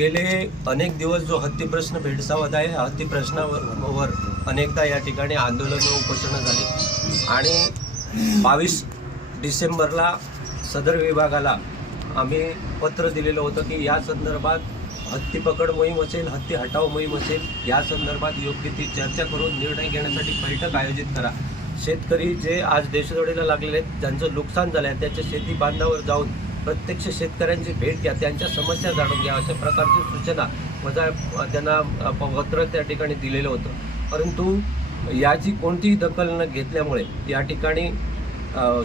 गेले अनेक दिवस जो हत्तीप्रश्न भेडसावत आहे हत्तीप्रश्नावर अनेकदा या ठिकाणी आंदोलनं उपोषणं झाली. आणि बावीस डिसेंबरला सदर विभागाला आम्ही पत्र दिलेलं होतं की या संदर्भात हत्ती पकड मोहीम असेल हत्ती हटाव मोहीम असेल या संदर्भात योग्य ती चर्चा करून निर्णय घेण्यासाठी बैठक आयोजित करा. शेतकरी जे आज देशदोडीला लागलेले आहेत ज्यांचं नुकसान झालं आहे त्याच्या शेती बांधावर जाऊन प्रत्यक्ष शेतकऱ्यांची भेट घ्या त्यांच्या समस्या जाणून घ्या अशा प्रकारची सूचना वजा त्यांना पत्र त्या ठिकाणी दिलेलं होतं. परंतु याची कोणतीही दखल न घेतल्यामुळे या ठिकाणी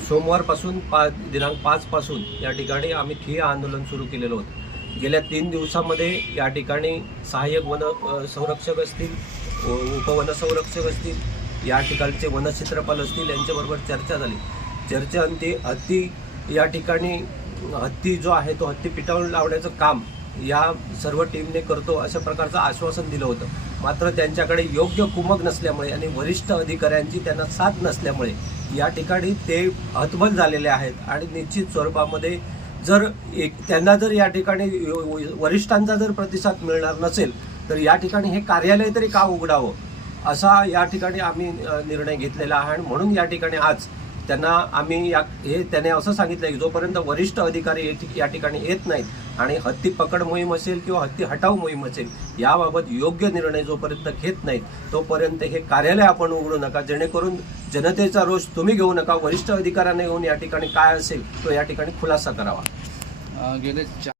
सोमवारपासून पाच दिनांक पाचपासून या ठिकाणी आम्ही ठिय्या आंदोलन सुरू केलेलं होतं. गेल्या तीन दिवसामध्ये या ठिकाणी सहाय्यक वन संरक्षक असतील उपवनसंरक्षक असतील या ठिकाणचे वनक्षेत्रपाल असतील यांच्याबरोबर चर्चा झाली. चर्चेअंती हत्ती या ठिकाणी हत्ती जो आहे तो हत्ती पिटाळून लावण्याचं काम या सर्व टीमने करतो अशा प्रकारचं आश्वासन दिलं होतं. मात्र त्यांच्याकडे योग्य कुमक नसल्यामुळे आणि वरिष्ठ अधिकाऱ्यांची त्यांना साथ नसल्यामुळे या ठिकाणी ते हतबल झालेले आहेत आणि निश्चित स्वरूपामध्ये जर एक त्यांना जर या ठिकाणी वरिष्ठांचा जर प्रतिसाद मिळणार नसेल तर या ठिकाणी हे कार्यालय तरी का उघडावं? असा या ठिकाणी आम्ही निर्णय घेतलेला आहे आणि म्हणून या ठिकाणी आज त्यांना आम्ही या हे त्याने असं सांगितलं की जोपर्यंत वरिष्ठ अधिकारी या ठिकाणी येत नाहीत आणि हत्ती पकड मोहीम असेल किंवा हत्ती हटाव मोहीम असेल याबाबत योग्य निर्णय जोपर्यंत घेत नाहीत तोपर्यंत हे कार्यालय आपण उघडू नका. जेणेकरून जनतेचा रोष तुम्ही घेऊ नका वरिष्ठ अधिकाऱ्यांना घेऊन या ठिकाणी काय असेल तो या ठिकाणी खुलासा करावा. गेले